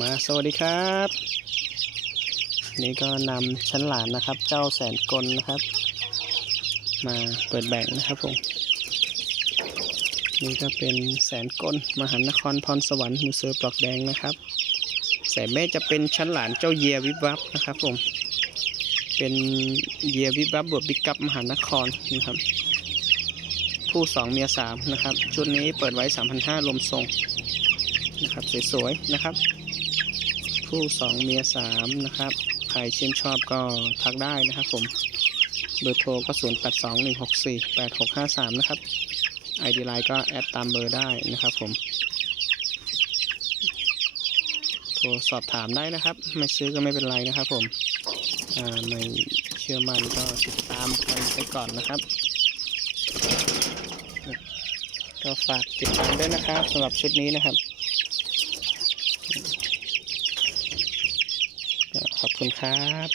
มาสวัสดีครับ นี่ก็นำชั้นหลานนะครับ เจ้าแสนกลนะครับ มาเปิดแบ่งนะครับผมนี่ก็เป็นแสนกลมหันนครพรสวรรค์มูเซอร์ปลอกแดงนะครับแสนแม่จะเป็นชั้นหลานเจ้าเยียวิบวับนะครับผมเป็นเยียวิบวับบวกบิกกับมหานครนะครับ ผู้สองเมียสามนะครับ ชุดนี้เปิดไว้ 3,500ลมทรง นะครับสวยๆนะครับ ผู้สองเมียสามนะครับใครชื่นชอบก็ทักได้นะครับผมเบอร์โทรก็ 0 8 2 1 6 4 8 6 5 3 นะครับไอดีไลน์ก็แอดตามเบอร์ได้นะครับผม โทรสอบถามได้นะครับ ไม่ซื้อก็ไม่เป็นไรนะครับผม อ่า ไม่เชื่อมั่นก็ติดตามกันไปก่อนนะครับ ก็ฝากติดตามด้วยนะครับสำหรับชุดนี้นะครับ ขอบคุณครับ